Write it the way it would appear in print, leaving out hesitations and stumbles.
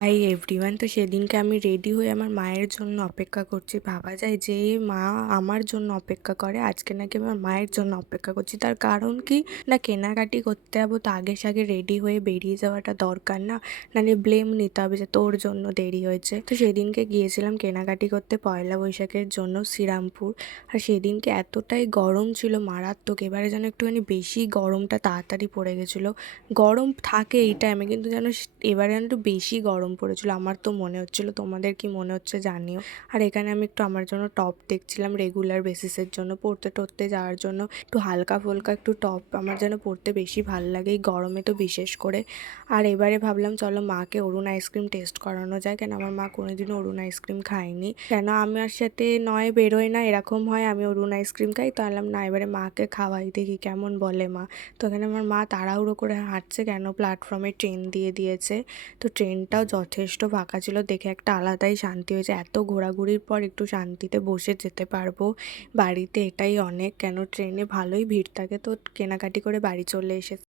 Hi everyone. তো সেদিনকে আমি রেডি হয়ে আমার মায়ের জন্য অপেক্ষা করছি। ভাবা যায় যে মা আমার জন্য অপেক্ষা করে, আজকে নাকি আমার মায়ের জন্য অপেক্ষা করছি। তার কারণ কি না, কেনাকাটি করতে যাবো তো আগে সাগে রেডি হয়ে বেরিয়ে যাওয়াটা দরকার না, নাহলে ব্লেম নিতে হবে যে তোর জন্য দেরি হয়েছে। তো সেদিনকে গিয়েছিলাম কেনাকাটি করতে পয়লা বৈশাখের জন্য শ্রীরামপুর। আর সেদিনকে এতটাই গরম ছিল মারাত্মক, এবারে যেন একটুখানি বেশি গরমটা তাড়াতাড়ি পড়ে গেছিলো। গরম থাকে এই টাইমে, কিন্তু যেন এবারে যেন একটু বেশি গরম পড়েছিল, আমার তো মনে হচ্ছিল। তোমাদের কি মনে হচ্ছে জানিও। আর এখানে আমি একটু আমার জন্য টপ দেখছিলাম রেগুলার বেসিসের জন্য, পরতে টরতে যাওয়ার জন্য একটু হালকা ফুলকা একটু টপ আমার যেন পরতে বেশি ভালো লাগে, এই গরমে তো বিশেষ করে। আর এবারে ভাবলাম চলো মাকে অরুণ আইসক্রিম টেস্ট করানো যায়, কেন আমার মা কোনোদিনও অরুণ আইসক্রিম খায়নি। কেন আমার সাথে নয় বেরোয় না এরকম হয়, আমি অরুণ আইসক্রিম খাই, তো আনলাম না এবারে মাকে খাওয়াই, দেখি কেমন বলে মা। তো এখানে আমার মা তাড়াহুড়ো করে হাঁটছে, কেন প্ল্যাটফর্মে ট্রেন দিয়ে দিয়েছে। তো ট্রেনটাও যথেষ্ট ফাঁকা ছিল, দেখে একটা আলাদাই শান্তি হয়েছে। এত ঘোরাঘুরির পর একটু শান্তিতে বসে যেতে পারবো বাড়িতে, এটাই অনেক। কেন ট্রেনে ভালোই ভিড় থাকে। তো কেনাকাটি করে বাড়ি চলে এসেছে।